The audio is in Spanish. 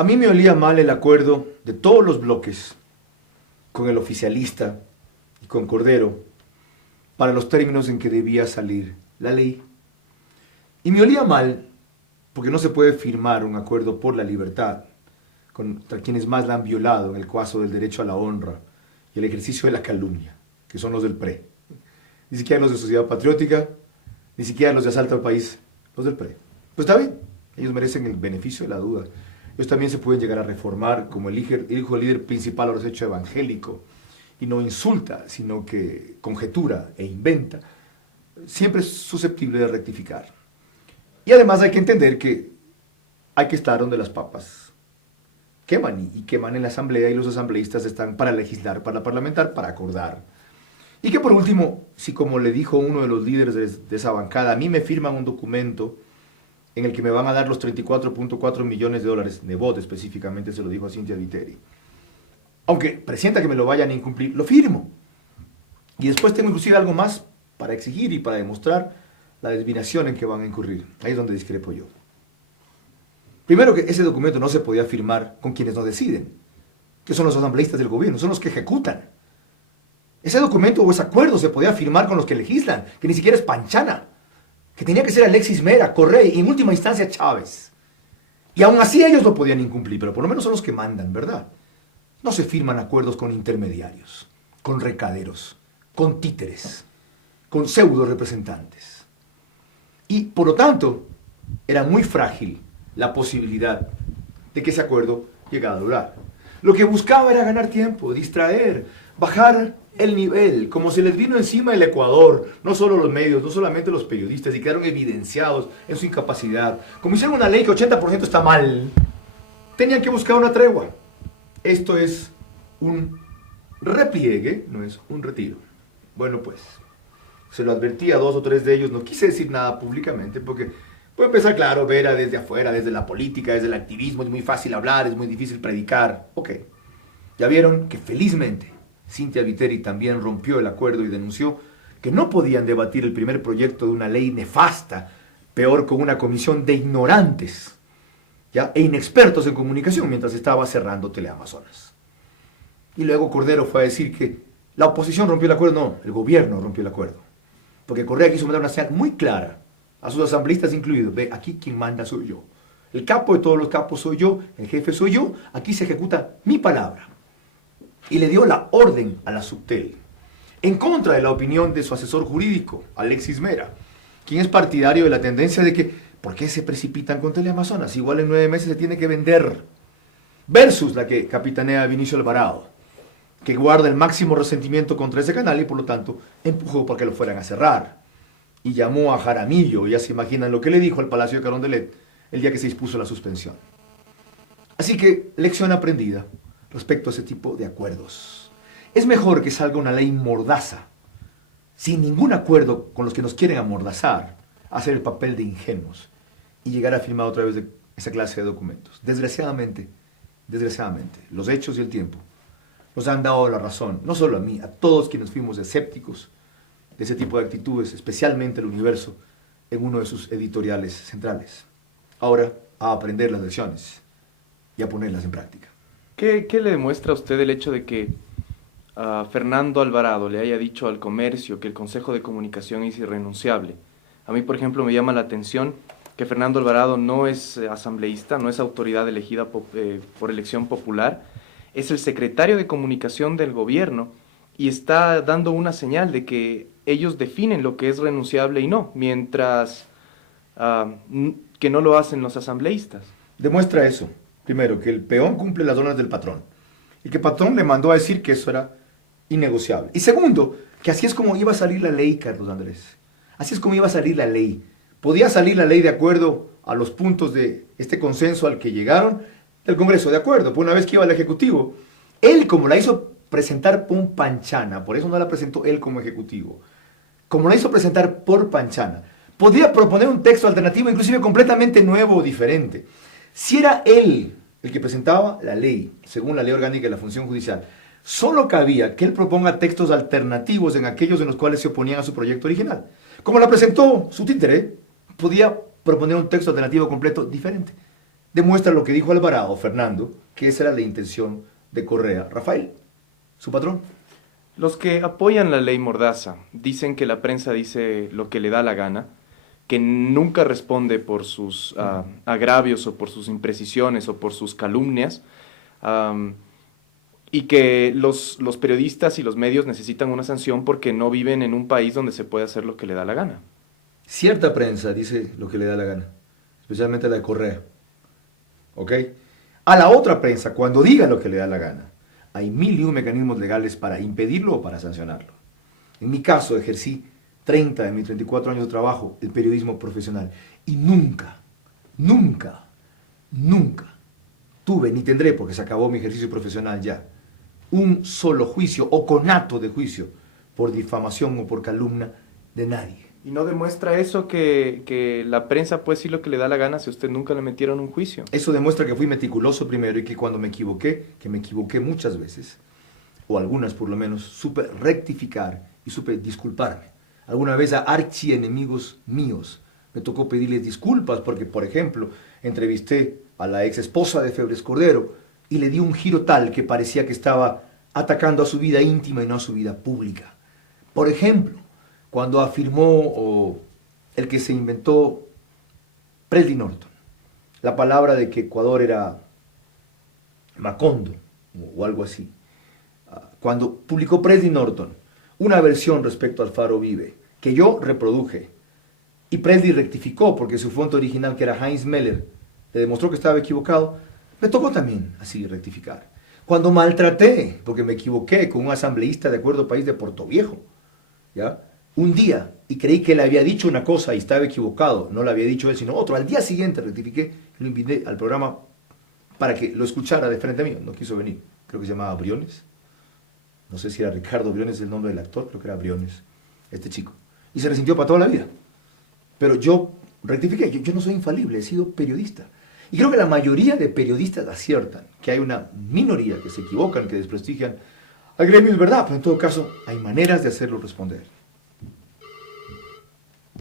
A mí me olía mal el acuerdo de todos los bloques con el oficialista y con Cordero para los términos en que debía salir la ley. Y me olía mal porque no se puede firmar un acuerdo por la libertad contra quienes más la han violado en el caso del derecho a la honra y el ejercicio de la calumnia, que son los del PRE. Ni siquiera los de Sociedad Patriótica, ni siquiera los de Asalto al País, los del PRE. Pues está bien, ellos merecen el beneficio de la duda. Ellos también se pueden llegar a reformar, como el hijo del líder principal ahora se ha hecho evangélico, y no insulta, sino que conjetura e inventa, siempre es susceptible de rectificar. Y además hay que entender que hay que estar donde las papas queman, y queman en la asamblea, y los asambleístas están para legislar, para parlamentar, para acordar. Y que por último, si como le dijo uno de los líderes de esa bancada, a mí me firman un documento en el que me van a dar los 34.4 millones de dólares, Nebot específicamente se lo dijo a Cynthia Viteri, aunque presienta que me lo vayan a incumplir, lo firmo. Y después tengo inclusive algo más para exigir y para demostrar la desviación en que van a incurrir. Ahí es donde discrepo yo. Primero, que ese documento no se podía firmar con quienes no deciden, que son los asambleístas del gobierno, son los que ejecutan. Ese documento o ese acuerdo se podía firmar con los que legislan, que ni siquiera es Panchana, que tenía que ser Alexis Mera, Correa y en última instancia Chávez. Y aún así ellos lo podían incumplir, pero por lo menos son los que mandan, ¿verdad? No se firman acuerdos con intermediarios, con recaderos, con títeres, con pseudo representantes. Y por lo tanto, era muy frágil la posibilidad de que ese acuerdo llegara a durar. Lo que buscaba era ganar tiempo, distraer, bajar el nivel, como se les vino encima el Ecuador, no solo los medios, no solamente los periodistas, y quedaron evidenciados en su incapacidad. Como hicieron una ley que 80% está mal, tenían que buscar una tregua. Esto es un repliegue, no es un retiro. Bueno, pues, se lo advertí a 2 o 3 de ellos, no quise decir nada públicamente, porque puede empezar, claro, ver desde afuera, desde la política, desde el activismo, es muy fácil hablar, es muy difícil predicar. Ok, ya vieron que felizmente Cynthia Viteri también rompió el acuerdo y denunció que no podían debatir el primer proyecto de una ley nefasta, peor con una comisión de ignorantes, ¿ya? E inexpertos en comunicación mientras estaba cerrando Teleamazonas. Y luego Cordero fue a decir que la oposición rompió el acuerdo. No, el gobierno rompió el acuerdo. Porque Correa quiso mandar una señal muy clara a sus asambleístas incluidos. Ve, aquí quien manda soy yo. El capo de todos los capos soy yo, el jefe soy yo, aquí se ejecuta mi palabra. Y le dio la orden a la Subtel, en contra de la opinión de su asesor jurídico, Alexis Mera, quien es partidario de la tendencia de que, ¿por qué se precipitan con Teleamazonas? Igual en 9 meses se tiene que vender. Versus la que capitanea Vinicio Alvarado, que guarda el máximo resentimiento contra ese canal y por lo tanto empujó para que lo fueran a cerrar. Y llamó a Jaramillo, ya se imaginan lo que le dijo al Palacio de Carondelet el día que se dispuso la suspensión. Así que, lección aprendida respecto a ese tipo de acuerdos. Es mejor que salga una ley mordaza, sin ningún acuerdo con los que nos quieren amordazar, hacer el papel de ingenuos y llegar a firmar otra vez esa clase de documentos. Desgraciadamente, los hechos y el tiempo nos han dado la razón, no solo a mí, a todos quienes fuimos escépticos de ese tipo de actitudes, especialmente el Universo, en uno de sus editoriales centrales. Ahora, a aprender las lecciones y a ponerlas en práctica. ¿Qué le demuestra a usted el hecho de que Fernando Alvarado le haya dicho al Comercio que el Consejo de Comunicación es irrenunciable? A mí, por ejemplo, me llama la atención que Fernando Alvarado no es asambleísta, no es autoridad elegida por elección popular, es el secretario de Comunicación del gobierno y está dando una señal de que ellos definen lo que es renunciable y no, mientras que no lo hacen los asambleístas. Demuestra eso. Primero, que el peón cumple las órdenes del patrón y que el patrón le mandó a decir que eso era innegociable. Y segundo, que así es como iba a salir la ley, Carlos Andrés. Así es como iba a salir la ley. Podía salir la ley de acuerdo a los puntos de este consenso al que llegaron del Congreso, de acuerdo, pues una vez que iba al Ejecutivo. Él, como la hizo presentar por Panchana, por eso no la presentó él como Ejecutivo, como la hizo presentar por Panchana, podía proponer un texto alternativo, inclusive completamente nuevo o diferente. Si era él el que presentaba la ley, según la ley orgánica de la función judicial, solo cabía que él proponga textos alternativos en aquellos en los cuales se oponían a su proyecto original. Como la presentó su títere, podía proponer un texto alternativo completo diferente. demuestra lo que dijo Alvarado, Fernando, que esa era la intención de Correa. Rafael, su patrón. Los que apoyan la ley Mordaza dicen que la prensa dice lo que le da la gana, que nunca responde por sus agravios o por sus imprecisiones o por sus calumnias, y que los periodistas y los medios necesitan una sanción porque no viven en un país donde se puede hacer lo que le da la gana. Cierta prensa dice lo que le da la gana, especialmente la de Correa. ¿Ok? A la otra prensa, cuando diga lo que le da la gana, hay 1001 mecanismos legales para impedirlo o para sancionarlo. En mi caso, ejercí 30 de mis 34 años de trabajo el periodismo profesional y nunca tuve ni tendré, porque se acabó mi ejercicio profesional ya, un solo juicio o conato de juicio por difamación o por calumnia de nadie. ¿Y no demuestra eso que la prensa puede decir lo que le da la gana si a usted nunca le metieron un juicio? Eso demuestra que fui meticuloso primero y que cuando me equivoqué, que me equivoqué muchas veces, o algunas por lo menos, supe rectificar y supe disculparme. Alguna vez a archienemigos míos me tocó pedirles disculpas porque, por ejemplo, entrevisté a la ex esposa de Febres Cordero y le di un giro tal que parecía que estaba atacando a su vida íntima y no a su vida pública. Por ejemplo, cuando afirmó el que se inventó Presley Norton, la palabra de que Ecuador era Macondo o algo así. Cuando publicó Presley Norton una versión respecto al Faro Vive, que yo reproduje, y Presley rectificó porque su fuente original, que era Heinz Meller, le demostró que estaba equivocado, me tocó también así rectificar. Cuando maltraté, porque me equivoqué con un asambleísta de Acuerdo País de Portoviejo, ¿ya? Un día, y creí que le había dicho una cosa y estaba equivocado, no le había dicho él sino otro, al día siguiente rectifiqué, lo invité al programa para que lo escuchara de frente a mí, no quiso venir, creo que se llamaba Briones, no sé si era Ricardo Briones el nombre del actor, creo que era Briones, este chico, y se resintió para toda la vida, pero yo rectifiqué, yo no soy infalible, he sido periodista, y creo que la mayoría de periodistas aciertan, que hay una minoría que se equivocan, que desprestigian al gremio, es verdad, pero en todo caso hay maneras de hacerlo responder.